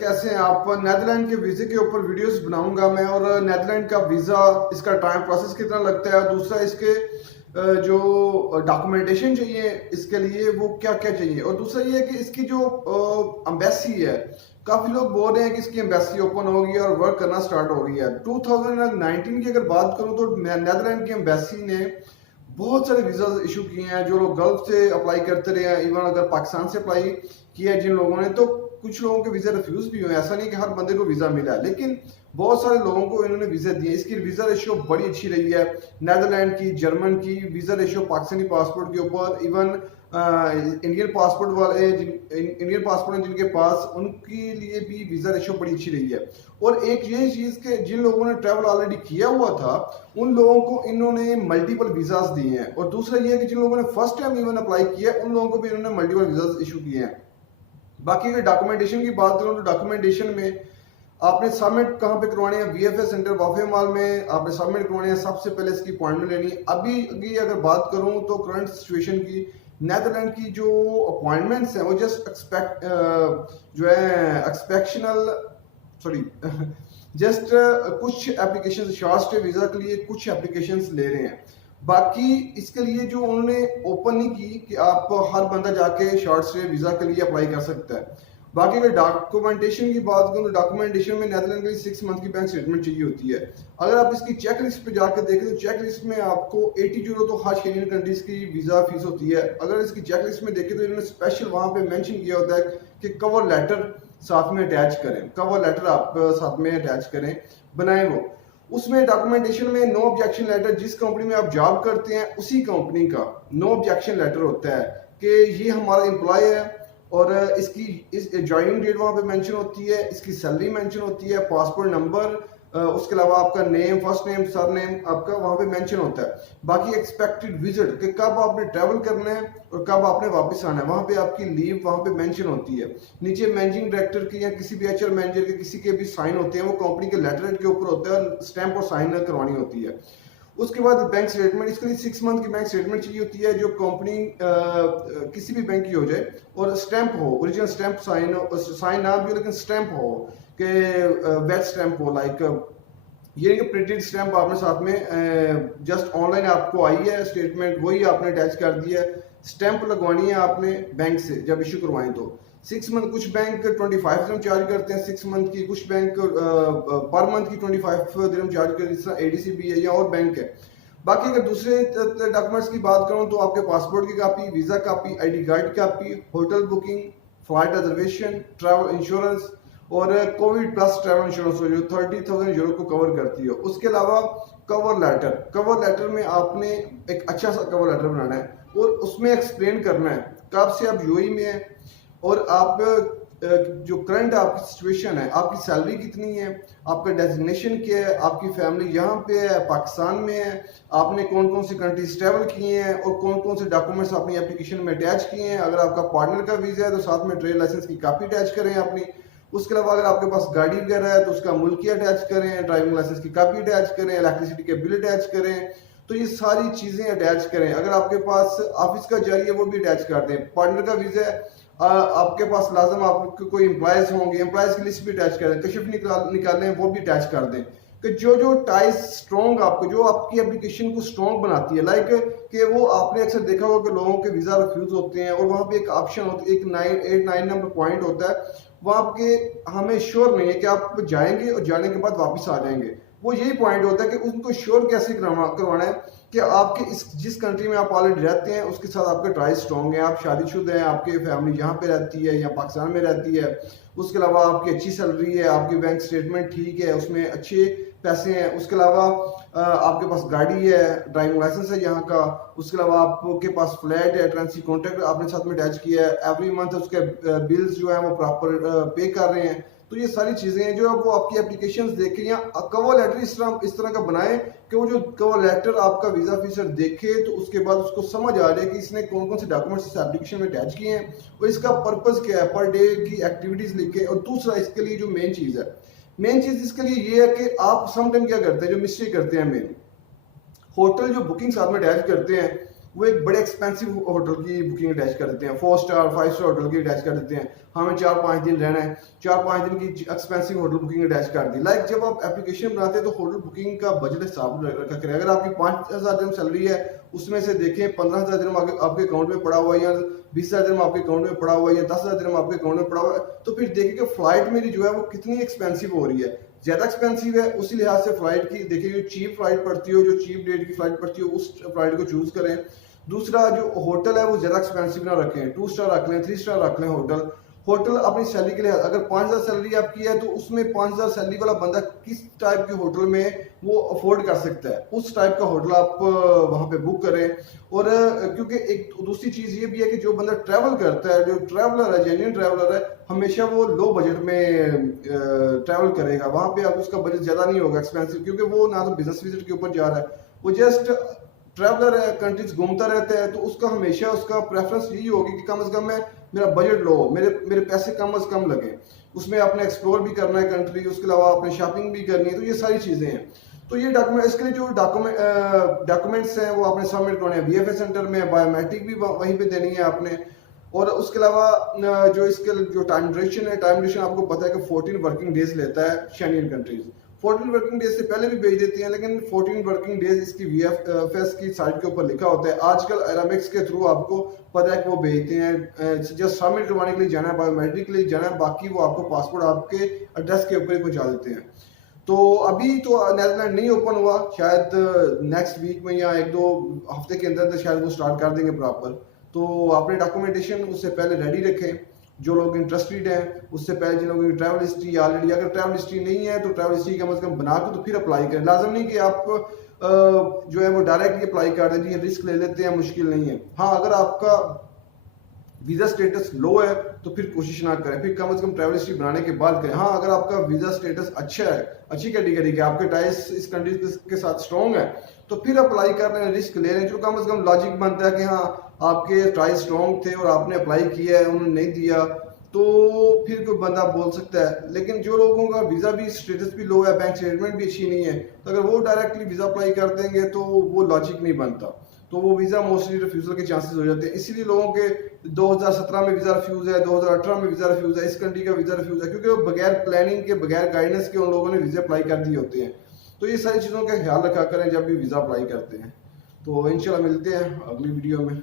कैसे हैं आप? नेदरलैंड के वीज़े के ऊपर वीडियोस बनाऊंगा मैं, और नेदरलैंड का वीज़ा, इसका टाइम प्रोसेस कितना लगता है, और दूसरा इसके जो डॉक्यूमेंटेशन चाहिए इसके लिए वो क्या क्या चाहिए, और दूसरा ये है कि इसकी जो एम्बेसी है, काफ़ी लोग बोल रहे हैं कि इसकी एम्बेसी ओपन होगी और वर्क करना स्टार्ट हो गई है। 2019 की अगर बात करूं तो नेदरलैंड की एम्बेसी ने बहुत सारे वीजा इशू किए हैं। जो लोग गल्फ से अप्लाई करते रहे हैं, इवन अगर पाकिस्तान से अप्लाई किया है जिन लोगों ने, तो कुछ लोगों के वीजा रिफ्यूज भी हुए। ऐसा नहीं कि हर बंदे को वीजा मिला है, लेकिन बहुत सारे लोगों को इन्होंने वीजा दिए। इसकी वीजा रेशियो बड़ी अच्छी रही है। नेदरलैंड की, जर्मन की वीजा रेशियो पाकिस्तानी पासपोर्ट के ऊपर, इवन इंडियन पासपोर्ट वाले इंडियन पासपोर्ट हैं जिनके पास, उनके लिए भी वीजा रेशियो बड़ी अच्छी रही है। और एक ये चीज के जिन लोगों ने ट्रैवल ऑलरेडी किया हुआ था उन लोगों को इन्होंने मल्टीपल वीजास दिए हैं, और दूसरा ये है कि जिन लोगों ने फर्स्ट टाइम इवन अप्लाई किया उन लोगों को भी इन्होंने मल्टीपल वीजास इशू किए हैं। बाकी अगर डॉक्यूमेंटेशन की बात करूं तो डॉक्यूमेंटेशन में आपने सबमिट कहाँ पे करवानी है? वीएफएस सेंटर वाफे माल में आपने सबमिट करवानी है। सबसे पहले इसकी अपॉइंटमेंट लेनी है। अभी अगर बात करूं तो करंट सिचुएशन की, नेदरलैंड की जो अपॉइंटमेंट्स हैं वो जस्ट एक्सपेक्ट जो है एक्सपेक्शनल सॉरी जस्ट कुछ एप्लीकेशन शॉर्ट स्टे वीजा के लिए कुछ एप्लीकेशंस ले रहे हैं। बाकी इसके लिए जो उन्होंने ओपन नहीं की कि आप हर बंदा जाके शॉर्ट स्टे वीजा के लिए अप्लाई कर सकता है। बाकी अगर डॉक्यूमेंटेशन की बात करूं तो डॉक्यूमेंटेशन में नेदरलैंड के लिए 6 मंथ की बैंक स्टेटमेंट चाहिए होती है। अगर आप इसकी चेक लिस्ट पे जाकर देखें तो चेक लिस्ट में आपको 80 यूरो तो हर शेरियन कंट्रीज की वीजा फीस होती है। अगर इसकी चेक लिस्ट में देखें तो इन्होंने स्पेशल वहां पे मेंशन किया होता है कि कवर लेटर साथ में अटैच करें, कवर लेटर आप साथ में अटैच करें, बनाए वो। उसमें डॉक्यूमेंटेशन में नो ऑब्जेक्शन लेटर, जिस कंपनी में आप जॉब करते हैं उसी कंपनी का नो ऑब्जेक्शन लेटर होता है कि ये हमारा एम्प्लॉय है, और इसकी इस ज्वाइनिंग डेट वहां पे मेंशन होती है, इसकी सैलरी मेंशन होती है, पासपोर्ट नंबर, उसके अलावा आपका name, first name, sir name आपका वहां पे मेंशन होता है। बाकी एक्सपेक्टेड विजिट कि कब आपने ट्रैवल करना है और कब आपने वापस आना है, वहां पे आपकी लीव वहां पे मेंशन होती है। नीचे मैनेजिंग डायरेक्टर की या किसी भी एचआर मैनेजर के किसी के भी साइन होते हैं, वो कंपनी के लेटर के ऊपर होता है, स्टैंप और साइन करवानी होती है। उसके बाद बैंक स्टेटमेंट, इसके लिए 6 मंथ की बैंक स्टेटमेंट चाहिए होती है, जो कंपनी किसी भी बैंक की हो जाए, और स्टैंप हो, ओरिजिनल स्टैंप, साइन ना भी हो लेकिन स्टैंप हो, कि वेट स्टैंप हो, लाइक ये कि प्रिंटेड स्टैंप आपने साथ में जस्ट ऑनलाइन आपको आई है स्टेटमेंट, वही आपने अटैच कर दिया है। स्टैंप लगवानी है आपने बैंक से जब इशू करवाएं तो। 6 मंथ, कुछ बैंक 25 दिरहम चार्ज करते हैं 6 मंथ की, कुछ बैंक पर मंथ की 25 दिरहम चार्ज करते हैं, जिस तरह एडीसी भी है या और बैंक है। बाकी अगर दूसरे डॉक्यूमेंट्स की बात करूं तो आपके पासपोर्ट की copy, visa copy, ID card की copy, hotel booking, flight reservation, travel insurance, और कोविड प्लस ट्रैवल इंश्योरेंस जो 30,000 यूरो को कवर करती है। उसके अलावा कवर लेटर, कवर लेटर में आपने एक अच्छा सा कवर लेटर बनाना है और उसमें एक्सप्लेन करना है कब से आप यूएई में है, और आप जो करंट आपकी सिचुएशन है, आपकी सैलरी कितनी है, आपका डेजिग्नेशन क्या है, आपकी फैमिली यहाँ पे है, पाकिस्तान में है, आपने कौन कौन सी कंट्रीज ट्रैवल किए हैं, और कौन कौन से डॉक्यूमेंट्स अपनी एप्लीकेशन में अटैच किए हैं। अगर आपका पार्टनर का वीजा है तो साथ में ट्रेड लाइसेंस की कॉपी अटैच करें अपनी। उसके अलावा अगर आपके पास गाड़ी वगैरह है तो उसका मुल्की अटैच करें, ड्राइविंग लाइसेंस की कॉपी अटैच करें, इलेक्ट्रिसिटी के बिल अटैच करें। तो ये सारी चीजें अटैच करें। अगर आपके पास ऑफिस का जारी है वो भी अटैच कर दें। पार्टनर का वीजा है, आपके पास लाजम आपके कोई एम्प्लॉयज होंगे, एम्प्लॉयज की लिस्ट भी अटैच कर दें, कशिफ निकालें वो भी अटैच कर दें। कि जो जो टाइज स्ट्रॉन्ग आपको, जो आपकी एप्लीकेशन को स्ट्रॉन्ग बनाती है, लाइक कि वो आपने अक्सर देखा होगा कि लोगों के वीजा रिफ्यूज होते हैं और वहां पे एक ऑप्शन होती है, एक 9 नंबर पॉइंट होता है, वो आपके हमें श्योर नहीं है कि आप जाएंगे और जाने के बाद वापस आ जाएंगे। वो यही पॉइंट होता है कि उनको श्योर कैसे करवाना है कि आपके जिस कंट्री में आप ऑलरेडी रहते हैं उसके साथ आपके ट्राइज स्ट्रॉन्ग है, आप शादीशुदा हैं, आपके फैमिली यहाँ पे रहती है या पाकिस्तान में रहती है, उसके अलावा आपकी अच्छी सैलरी है, आपकी बैंक स्टेटमेंट ठीक है, उसमें अच्छे पैसे हैं, उसके अलावा आपके पास गाड़ी है, ड्राइविंग लाइसेंस है यहाँ का, उसके अलावा आपके पास फ्लैट है, ट्रांसी कॉन्ट्रैक्ट आपने साथ में अटैच किया है, एवरी मंथ उसके बिल्स जो है वो प्रॉपर पे कर रहे हैं। तो ये सारी चीजें हैं जो वो आपकी एप्लीकेशंस देख रही हैं। कवर लेटर इस तरह का बनाएं कि वो जो कवर लेटर आपका वीजा ऑफिसर देखे तो उसके बाद उसको समझ आ जाए कि इसने कौन कौन से डॉक्यूमेंट्स इस एप्लीकेशन में अटैच किए हैं और इसका पर्पस क्या है, पर डे की एक्टिविटीज लिखे। और दूसरा इसके लिए जो मेन चीज है, मेन चीज इसके लिए ये है कि आप समटाइम क्या करते हैं, जो मिस्टेक करते हैं मेन, होटल जो बुकिंग साथ में अटैच करते हैं वो एक बड़े एक्सपेंसिव होटल की बुकिंग अटैच कर देते हैं, 4 स्टार 5 स्टार होटल की अटैच कर देते हैं। हमें 4-5 दिन रहना है, 4-5 दिन की एक्सपेंसिव होटल बुकिंग अटैच कर दी। लाइक जब आप एप्लीकेशन बनाते हैं तो होटल बुकिंग का बजट हिसाब रखा करें। अगर आपकी 5,000 दिन सैलरी है, उसमें से देखें 15,000 दिन आपके अकाउंट में पड़ा हुआ है, या 20,000 दिन आपके अकाउंट में पड़ा हुआ है, या 10,000 दिन आपके अकाउंट में पड़ा हुआ है, तो फिर देखें कि फ्लाइट मेरी जो है वो कितनी एक्सपेंसिव हो रही है। ज्यादा एक्सपेंसिव है, उसी लिहाज से फ्लाइट की देखिए, जो चीप फ्लाइट पड़ती हो, जो चीप डेट की फ्लाइट पड़ती हो, उस फ्लाइट को चूज करें। दूसरा, जो होटल है वो ज्यादा एक्सपेंसिव ना रखें, 2 स्टार रख लें, 3 स्टार रख लें होटल। होटल अपनी सैलरी के लिए, अगर 5,000 सैलरी आपकी है तो उसमें 5,000 सैलरी वाला बंदा किस टाइप के होटल में वो अफोर्ड कर सकता है, उस टाइप का होटल आप वहां पे बुक करें। और क्योंकि एक दूसरी चीज ये भी है कि जो बंदा ट्रैवल करता है, जो ट्रैवलर है, जेन्युइन ट्रैवलर है, हमेशा वो लो बजट में ट्रैवल करेगा। वहां पे आप उसका बजट ज्यादा नहीं होगा एक्सपेंसिव, क्योंकि वो ना तो बिजनेस विजिट के ऊपर जा रहा है, वो जस्ट ट्रैवलर है, कंट्रीज घूमता रहता है। तो उसका हमेशा उसका प्रेफरेंस यही होगी कि कम से कम मैं, मेरा बजट लो, मेरे पैसे कम से कम लगे, उसमें आपने एक्सप्लोर भी करना है कंट्री, उसके अलावा आपने शॉपिंग भी करनी है। तो ये सारी चीजें हैं। तो ये डॉक्यूमेंट, इसके लिए जो डॉक्यूमेंट्स हैं वो आपने सबमिट करने हैं BFA सेंटर में, बायोमेट्रिक भी वहीं पे देनी है आपने। और उसके अलावा जो इसके जो टाइम ड्यूरेशन है, टाइम ड्यूरेशन आपको पता है कि 14 वर्किंग डेज लेता है शेंगेन कंट्रीज। 14 वर्किंग डेज से पहले भी भेज देती हैं, लेकिन 14 वर्किंग डेज इसकी VFS की साइट के ऊपर लिखा होता है। आजकल एरामिक्स के थ्रू आपको पता है कि वो भेजते हैं, जस्ट सबमिट करवाने के लिए जाना है, बायोमेट्रिक के लिए जाना है, बाकी वो आपको पासपोर्ट आपके एड्रेस के ऊपर ही पहुंचा देते हैं। तो अभी तो नेदरलैंड नहीं ओपन हुआ, शायद नेक्स्ट वीक में या 1-2 हफ्ते के अंदर शायद वो स्टार्ट कर देंगे प्रॉपर। तो अपने डॉक्यूमेंटेशन उससे पहले रेडी रखें, जो लोग इंटरेस्टेड हैं उससे पहले, जिन लोगों की ट्रैवल हिस्ट्री ऑलरेडी, अगर ट्रैवल हिस्ट्री नहीं है तो ट्रैवल हिस्ट्री कम से कम बना के तो फिर अप्लाई करें। लाजम नहीं कि आप जो है वो डायरेक्टली अप्लाई कर दें, ये रिस्क ले लेते हैं, मुश्किल नहीं है। हाँ, अगर आपका वीजा स्टेटस लो है तो फिर कोशिश ना करें, फिर कम से कम ट्रैवल हिस्ट्री बनाने के बाद करें। हाँ, अगर आपका वीजा स्टेटस अच्छा है, अच्छी कैटेगरी के, आपके टाइस इस कंट्री के साथ स्ट्रॉन्ग है, तो फिर अप्लाई कर रहे हैं, रिस्क ले रहे हैं। जो कम से कम लॉजिक बनता है कि हाँ आपके टाइस स्ट्रॉन्ग थे और आपने अप्लाई किया है, उन्होंने नहीं दिया, तो फिर कोई बंदा बोल सकता है। लेकिन जो लोगों का वीजा भी स्टेटस भी लो है, बैंक स्टेटमेंट भी अच्छी नहीं है, तो अगर वो डायरेक्टली वीजा अप्लाई कर देंगे तो वो लॉजिक नहीं बनता, तो वो वीजा मोस्टली रिफ्यूजल के चांसेस हो जाते हैं। इसीलिए लोगों के 2017 में वीजा रिफ्यूज है, 2018 में वीजा रिफ्यूज है, इस कंट्री का वीजा रिफ्यूज है, क्योंकि वो बगैर प्लानिंग के, बगैर गाइडेंस के उन लोगों ने वीजा अप्लाई कर दिए होते हैं। तो ये सारी चीज़ों का ख्याल रखा करें जब भी वीजा अप्लाई करते हैं। तो इंशाल्लाह मिलते हैं अगली वीडियो में।